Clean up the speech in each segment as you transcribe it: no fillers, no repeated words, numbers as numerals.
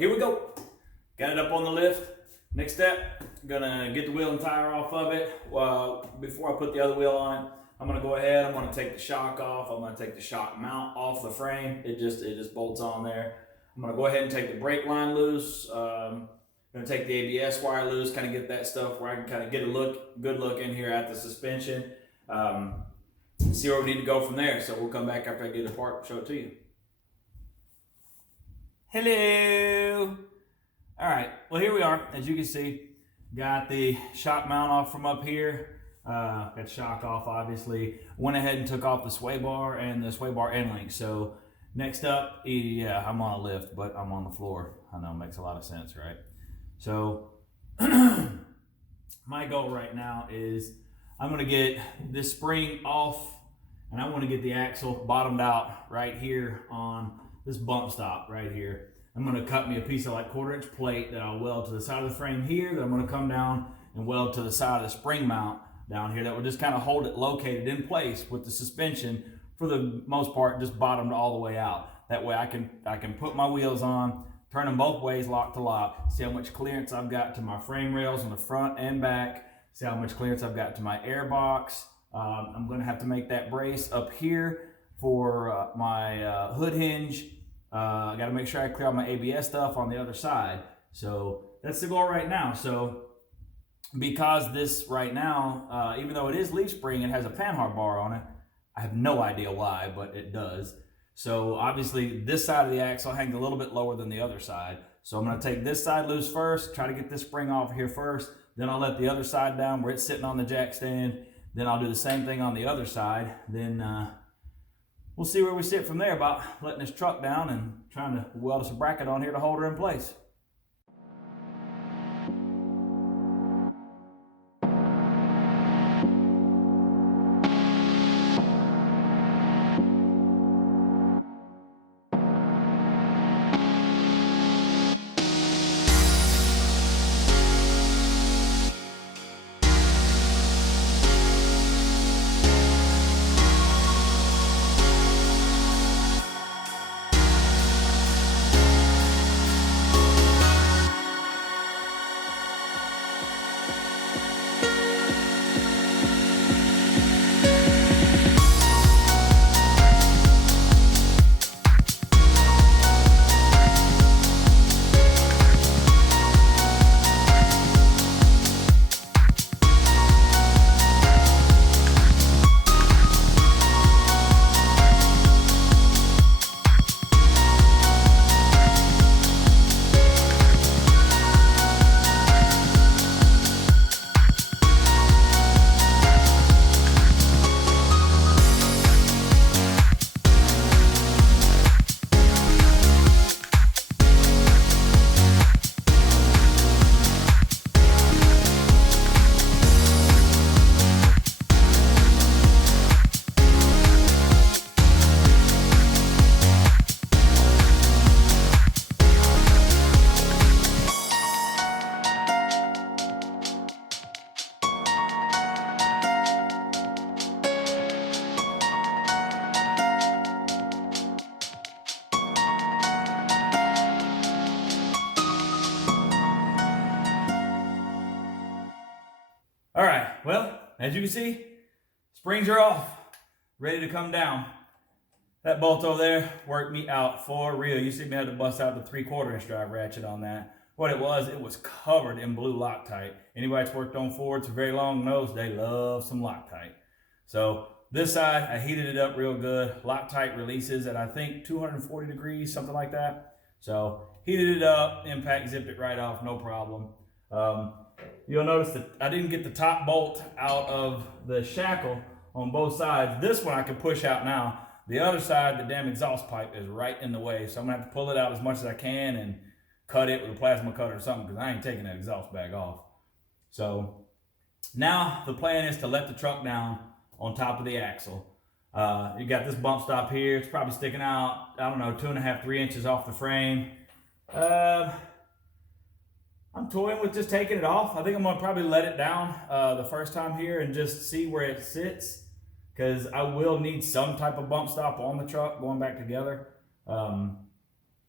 here we go. Got it up on the lift. Next step, gonna get the wheel and tire off of it. Before I put the other wheel on it, I'm gonna go ahead, I'm gonna take the shock off. I'm gonna take the shock mount off the frame. It just bolts on there. I'm gonna go ahead and take the brake line loose. Gonna take the ABS wire loose, kind of get that stuff where I can kind of get a good look in here at the suspension. See where we need to go from there. So we'll come back after I get it apart and show it to you. Hello. All right, well here we are. As you can see, got the shock mount off from up here. Got the shock off, obviously. Went ahead and took off the sway bar and the sway bar end link. So next up, yeah, I'm on a lift, but I'm on the floor. I know, it makes a lot of sense, right? So my goal right now is I'm gonna get this spring off and I wanna get the axle bottomed out right here on this bump stop right here. I'm gonna cut me a piece of like 1/4 inch plate that I'll weld to the side of the frame here, that I'm gonna come down and weld to the side of the spring mount down here that will just kind of hold it located in place with the suspension, for the most part, just bottomed all the way out. That way I can put my wheels on, turn them both ways, lock to lock, see how much clearance I've got to my frame rails on the front and back, see how much clearance I've got to my air box. I'm gonna have to make that brace up here for my hood hinge. I gotta make sure I clear all my ABS stuff on the other side. So that's the goal right now. So because this right now, even though it is leaf spring, it has a panhard bar on it. I have no idea why, but it does. So obviously this side of the axle hangs a little bit lower than the other side. So I'm gonna take this side loose first, try to get this spring off here first, then I'll let the other side down where it's sitting on the jack stand. Then I'll do the same thing on the other side. Then we'll see where we sit from there about letting this truck down and trying to weld us a bracket on here to hold her in place. All right, well, as you can see, springs are off, ready to come down. That bolt over there worked me out for real. You see me had to bust out the 3/4 inch drive ratchet on that. What it was covered in blue Loctite. Anybody that's worked on Fords for very long knows they love some Loctite. So this side, I heated it up real good. Loctite releases at I think 240 degrees, something like that. So heated it up, impact zipped it right off, no problem. You'll notice that I didn't get the top bolt out of the shackle on both sides. This one I can push out now. The other side, the damn exhaust pipe is right in the way. So I'm gonna have to pull it out as much as I can and cut it with a plasma cutter or something, because I ain't taking that exhaust bag off. So now the plan is to let the truck down on top of the axle. You got this bump stop here. It's probably sticking out, I don't know, 2.5, 3 inches off the frame. I'm toying with just taking it off. I think I'm gonna probably let it down the first time here and just see where it sits, because I will need some type of bump stop on the truck going back together.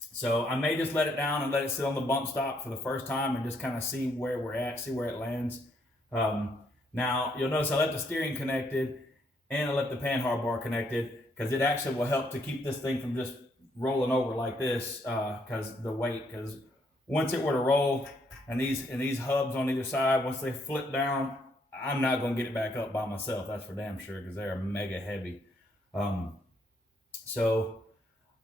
So I may just let it down and let it sit on the bump stop for the first time and just kind of see where we're at, see where it lands. Now you'll notice I left the steering connected and I left the panhard bar connected because it actually will help to keep this thing from just rolling over like this because the weight, because once it were to roll and these hubs on either side, once they flip down, I'm not going to get it back up by myself. That's for damn sure because they are mega heavy. So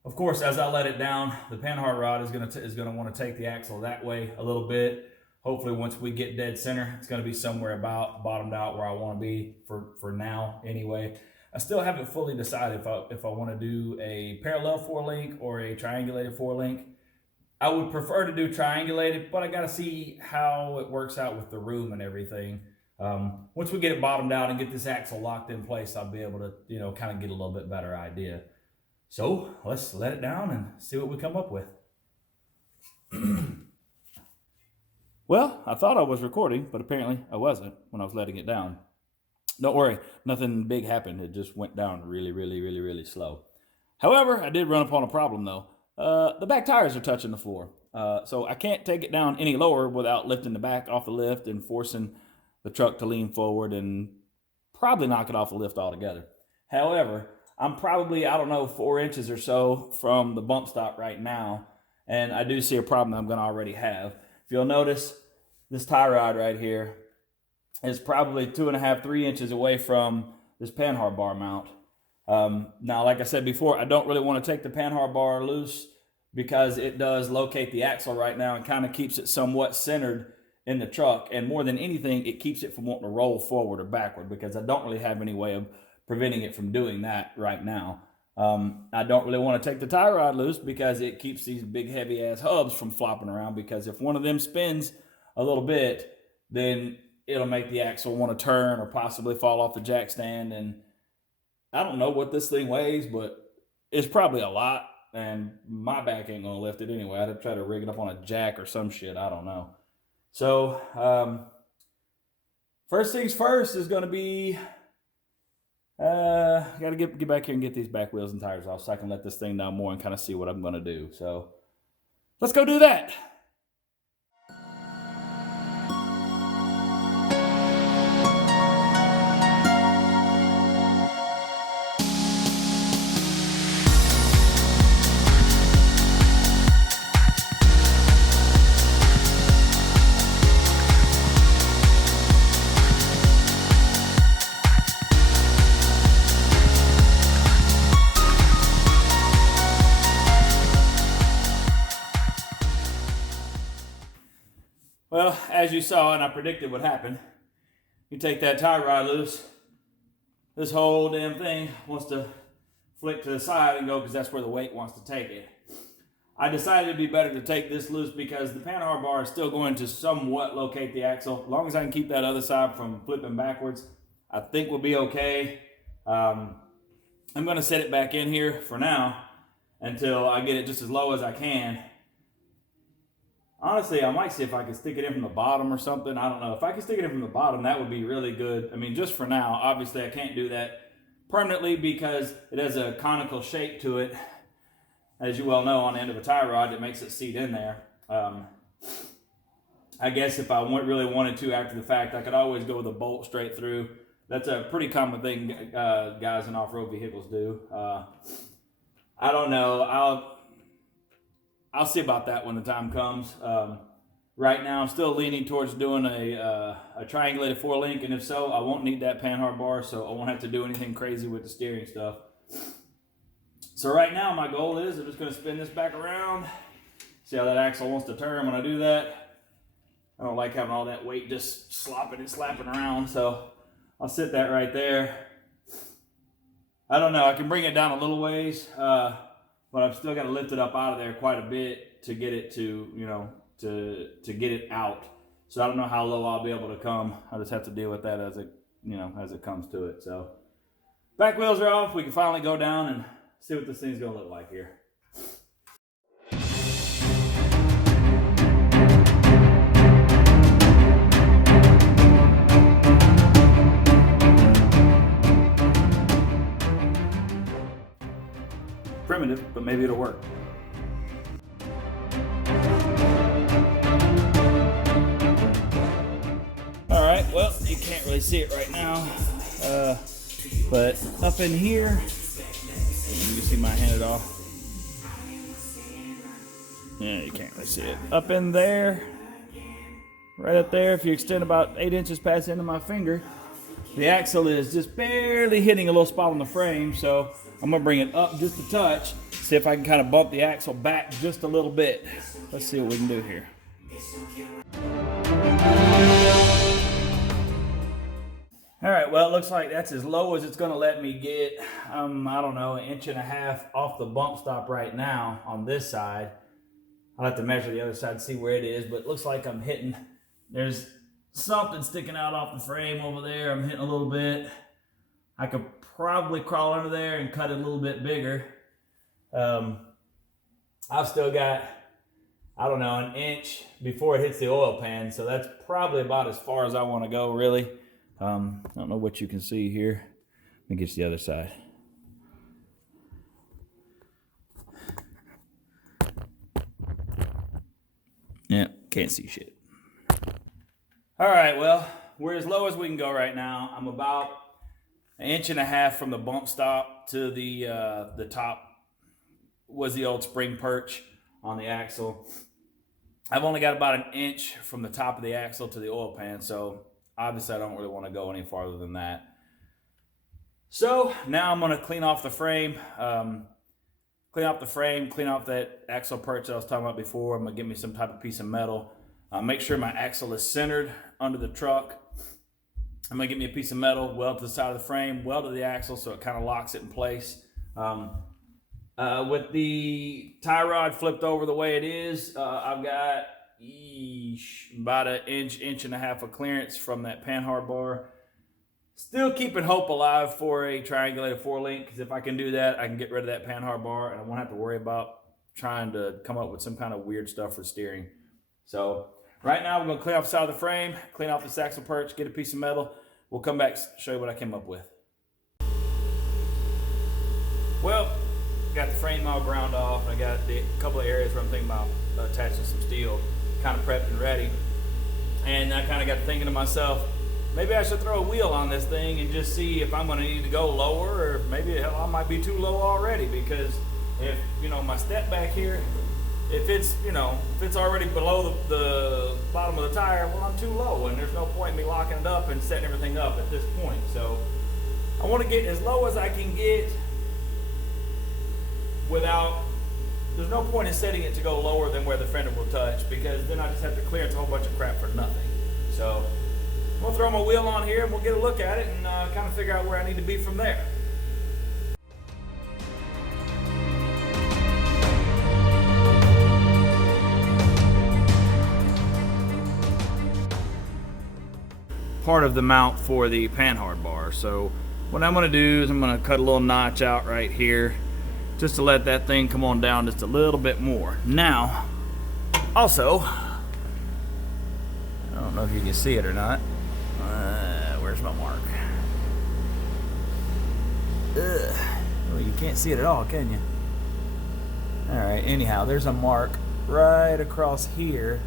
of course, as I let it down, the panhard rod is going to want to take the axle that way a little bit. Hopefully, once we get dead center, it's going to be somewhere about bottomed out where I want to be for now anyway. I still haven't fully decided if I want to do a parallel 4-link or a triangulated 4-link. I would prefer to do triangulated, but I got to see how it works out with the room and everything. Once we get it bottomed out and get this axle locked in place, I'll be able to, kind of get a little bit better idea. So let's let it down and see what we come up with. Well, I thought I was recording, but apparently I wasn't when I was letting it down. Don't worry, nothing big happened. It just went down really, really, really, really slow. However, I did run upon a problem though. The back tires are touching the floor. So I can't take it down any lower without lifting the back off the lift and forcing the truck to lean forward and probably knock it off the lift altogether. However, I'm probably, 4 inches or so from the bump stop right now, and I do see a problem that I'm going to already have. If you'll notice, this tie rod right here is probably 2.5, 3 inches away from this panhard bar mount. Now, like I said before, I don't really want to take the panhard bar loose because it does locate the axle right now and kind of keeps it somewhat centered in the truck. And more than anything, it keeps it from wanting to roll forward or backward because I don't really have any way of preventing it from doing that right now. I don't really want to take the tie rod loose because it keeps these big heavy ass hubs from flopping around, because if one of them spins a little bit, then it'll make the axle want to turn or possibly fall off the jack stand. And I don't know what this thing weighs, but it's probably a lot, and my back ain't gonna lift it anyway. I'd have to try to rig it up on a jack or some shit, I don't know. So first things first is gonna be got to get back here and get these back wheels and tires off so I can let this thing down more and kind of see what I'm going to do. So let's go do that. Well, as you saw, and I predicted would happen, you take that tie rod loose, this whole damn thing wants to flick to the side and go because that's where the weight wants to take it. I decided it'd be better to take this loose because the panhard bar is still going to somewhat locate the axle. As long as I can keep that other side from flipping backwards, I think we'll be okay. I'm going to set it back in here for now until I get it just as low as I can. Honestly, I might see if I can stick it in from the bottom or something. I don't know. If I can stick it in from the bottom, that would be really good. I mean, just for now. Obviously, I can't do that permanently because it has a conical shape to it. As you well know, on the end of a tie rod, it makes it seat in there. I guess if I really wanted to after the fact, I could always go with a bolt straight through. That's a pretty common thing guys in off-road vehicles do. I don't know. I'll see about that when the time comes. Right now, I'm still leaning towards doing a triangulated 4-link, and if so, I won't need that panhard bar, so I won't have to do anything crazy with the steering stuff. So right now, my goal is I'm just going to spin this back around, see how that axle wants to turn when I do that. I don't like having all that weight just slopping and slapping around, so I'll sit that right there. I don't know, I can bring it down a little ways, but I've still got to lift it up out of there quite a bit to get it to, to get it out. So I don't know how low I'll be able to come. I just have to deal with that as it comes to it. So back wheels are off. We can finally go down and see what this thing's going to look like here. Primitive, but maybe it'll work. well, you can't really see it right now, but up in here, you can see my hand it off. Yeah, you can't really see it. Up in there, right up there, if you extend about 8 inches past the end of my finger, the axle is just barely hitting a little spot on the frame, so I'm gonna bring it up just a touch, see if I can kind of bump the axle back just a little bit. Let's see what we can do here. All right, well, it looks like that's as low as it's gonna let me get, I don't know, 1.5 inches off the bump stop right now on this side. I'll have to measure the other side to see where it is, but it looks like I'm hitting, there's something sticking out off the frame over there. I'm hitting a little bit. I could probably crawl under there and cut it a little bit bigger. I've still got, I don't know, 1 inch before it hits the oil pan, so that's probably about as far as I want to go, really. I don't know what you can see here. Let me get to the other side. Yeah, can't see shit. All right, well, we're as low as we can go right now. I'm about 1.5 inches from the bump stop to the top was the old spring perch on the axle. I've only got about 1 inch from the top of the axle to the oil pan, so obviously I don't really want to go any farther than that. So now I'm gonna clean off the frame. Clean off that axle perch that I was talking about before. I'm gonna give me some type of piece of metal. Make sure my axle is centered under the truck. I'm gonna get me a piece of metal, weld to the side of the frame, weld to the axle so it kind of locks it in place. With the tie rod flipped over the way it is, I've got about 1 inch and a half of clearance from that panhard bar. Still keeping hope alive for a triangulated 4-link, because if I can do that, I can get rid of that panhard bar and I won't have to worry about trying to come up with some kind of weird stuff for steering. So right now we're going to clean off the side of the frame, clean off this axle perch, get a piece of metal. We'll come back, show you what I came up with. Well, got the frame all ground off. I got a couple of areas where I'm thinking about attaching some steel, kind of prepped and ready. And I kind of got thinking to myself, maybe I should throw a wheel on this thing and just see if I'm going to need to go lower, or maybe hell, I might be too low already, because if, you know, my step back here, if it's, you know, if it's already below the bottom of the tire, well, I'm too low, and there's no point in me locking it up and setting everything up at this point. So I want to get as low as I can get without, there's no point in setting it to go lower than where the fender will touch, because then I just have to clearance a whole bunch of crap for nothing. So we'll throw my wheel on here and we'll get a look at it and kind of figure out where I need to be from there. Part of the mount for the panhard bar. So what I'm going to do is I'm going to cut a little notch out right here just to let that thing come on down just a little bit more. Now, also, I don't know if you can see it or not. Where's my mark? Well, you can't see it at all, can you? All right, anyhow, there's a mark right across here.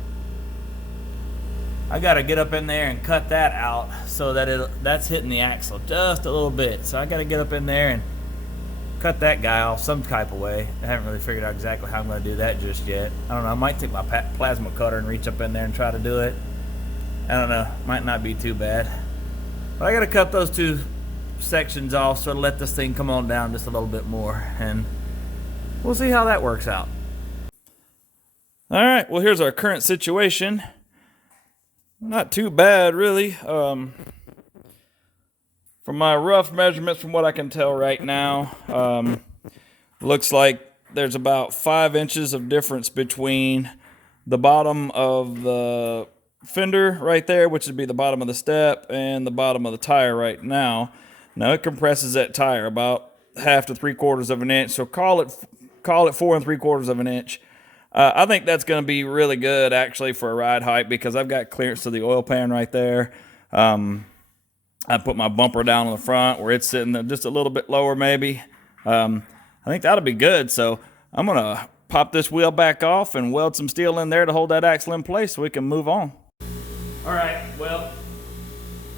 I gotta get up in there and cut that out so that that's hitting the axle just a little bit. So I gotta get up in there and cut that guy off some type of way. I haven't really figured out exactly how I'm gonna do that just yet. I don't know, I might take my plasma cutter and reach up in there and try to do it. I don't know, might not be too bad. But I gotta cut those two sections off so to let this thing come on down just a little bit more, and we'll see how that works out. All right, well, here's our current situation. Not too bad, really. From my rough measurements, from what I can tell right now, looks like there's about 5 inches of difference between the bottom of the fender right there, which would be the bottom of the step, and the bottom of the tire right now. Now it compresses that tire about 1/2 to 3/4 of an inch, so call it 4 3/4 of an inch. I think that's going to be really good, actually, for a ride height, because I've got clearance to the oil pan right there. I put my bumper down on the front where it's sitting just a little bit lower, maybe. I think that'll be good. So I'm going to pop this wheel back off and weld some steel in there to hold that axle in place so we can move on. All right, well,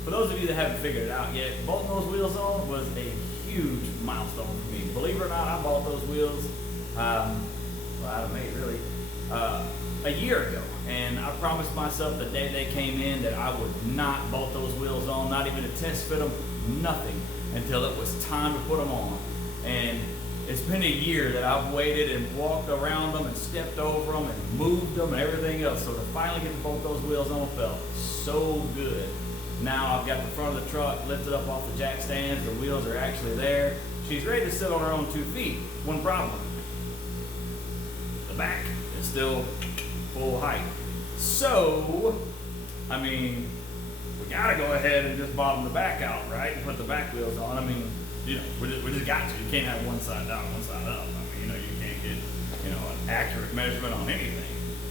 for those of you that haven't figured it out yet, bolting those wheels on was a huge milestone for me. Believe it or not, I bought those wheels, well, I don't know, really, a year ago. And I promised myself the day they came in that I would not bolt those wheels on, not even to test fit them, nothing, until it was time to put them on. And it's been a year that I've waited and walked around them and stepped over them and moved them and everything else. So to finally get both those wheels on felt so good. Now I've got the front of the truck lifted up off the jack stands. The wheels are actually there. She's ready to sit on her own 2 feet. One problem: the back is still full height. So, I mean, we gotta go ahead and just bottom the back out, right? And put the back wheels on. I mean, you know, we just got to. You can't have one side down, one side up. I mean, you know, you can't get, you know, an accurate measurement on anything.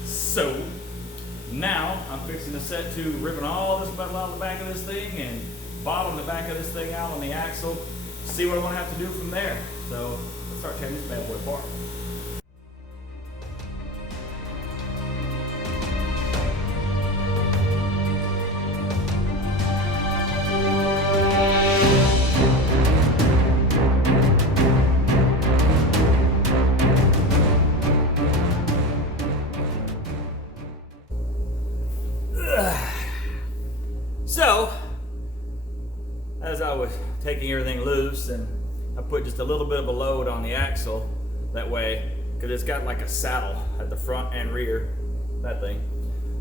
So, now I'm fixing to set to ripping all this metal out of the back of this thing and bottom the back of this thing out on the axle. See what I'm gonna have to do from there. So, let's start tearing this bad boy apart. So, as I was taking everything loose, and I put just a little bit of a load on the axle, that way, because it's got like a saddle at the front and rear, that thing,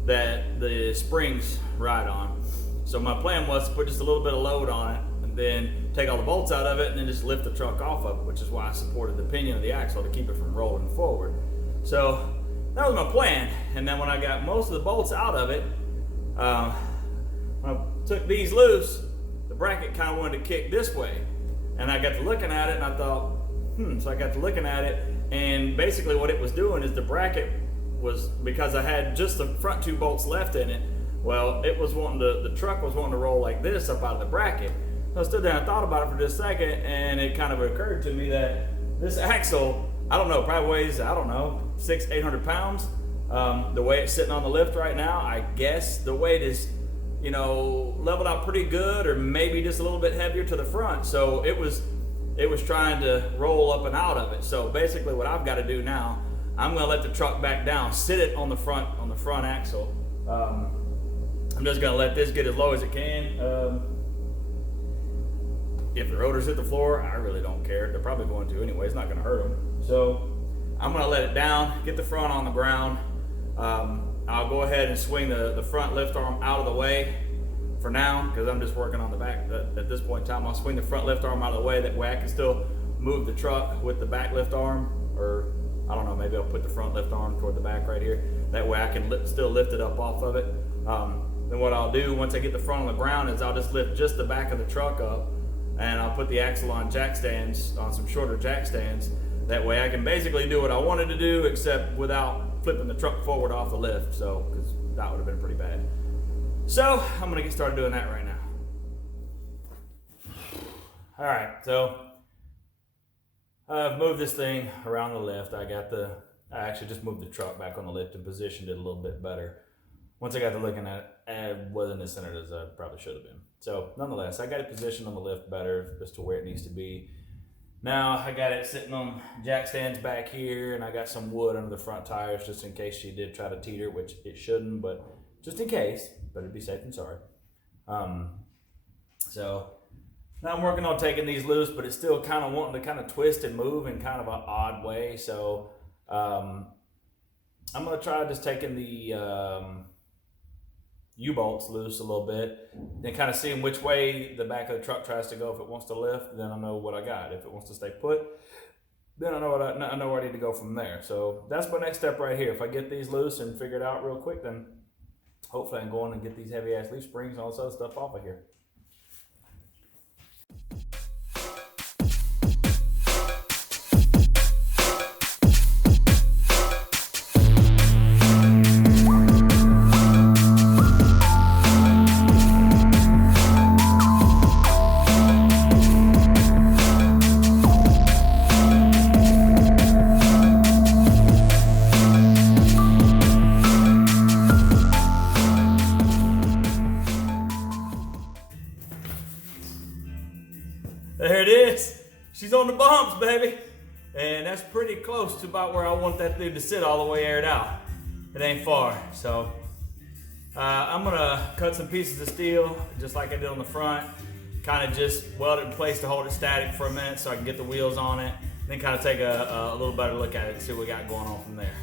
that the springs ride on. So my plan was to put just a little bit of load on it, and then take all the bolts out of it, and then just lift the truck off of it, which is why I supported the pinion of the axle to keep it from rolling forward. So, that was my plan, and then when I got most of the bolts out of it, when I took these loose, the bracket kind of wanted to kick this way. And I got to looking at it and I thought, so I got to looking at it, and basically what it was doing is the bracket was, because I had just the front 2 bolts left in it, well, it was wanting to, the truck was wanting to roll like this up out of the bracket. So I stood there and thought about it for just a second, and it kind of occurred to me that this axle, I don't know, probably weighs, I don't know, 600-800 pounds. The way it's sitting on the lift right now, I guess the weight is, you know, leveled out pretty good, or maybe just a little bit heavier to the front. So it was trying to roll up and out of it. So basically what I've got to do now, I'm going to let the truck back down, sit it on the front axle. I'm just going to let this get as low as it can. If the rotors hit the floor, I really don't care. They're probably going to anyway. It's not going to hurt them. So I'm going to let it down, get the front on the ground. I'll go ahead and swing the front lift arm out of the way for now, because I'm just working on the back at this point in time. I'll swing the front lift arm out of the way, that way I can still move the truck with the back lift arm, or I don't know, maybe I'll put the front lift arm toward the back right here. That way I can still lift it up off of it. Then what I'll do once I get the front on the ground is I'll just lift just the back of the truck up, and I'll put the axle on jack stands, on some shorter jack stands. That way I can basically do what I wanted to do, except without flipping the truck forward off the lift, so, because that would have been pretty bad. So I'm gonna get started doing that right now. All right, so I've moved this thing around the lift. I actually just moved the truck back on the lift and positioned it a little bit better. Once I got to looking at it, it wasn't as centered as I probably should have been. So nonetheless, I got it positioned on the lift better as to where it needs to be. Now I got it sitting on jack stands back here, and I got some wood under the front tires just in case she did try to teeter, which it shouldn't, but just in case, better be safe than sorry. So now I'm working on taking these loose, but it's still kind of wanting to kind of twist and move in kind of an odd way. So I'm going to try just taking the U-bolts loose a little bit, then kind of seeing which way the back of the truck tries to go. If it wants to lift, then I know what I got. If it wants to stay put, then I know where I need to go from there. So that's my next step right here. If I get these loose and figure it out real quick, then hopefully I can go in and get these heavy ass leaf springs and all this other stuff off of here. There it is. She's on the bumps, baby. And that's pretty close to about where I want that thing to sit all the way aired out. It ain't far. So I'm gonna cut some pieces of steel, just like I did on the front. Kind of just weld it in place to hold it static for a minute so I can get the wheels on it. Then kind of take a little better look at it and see what we got going on from there.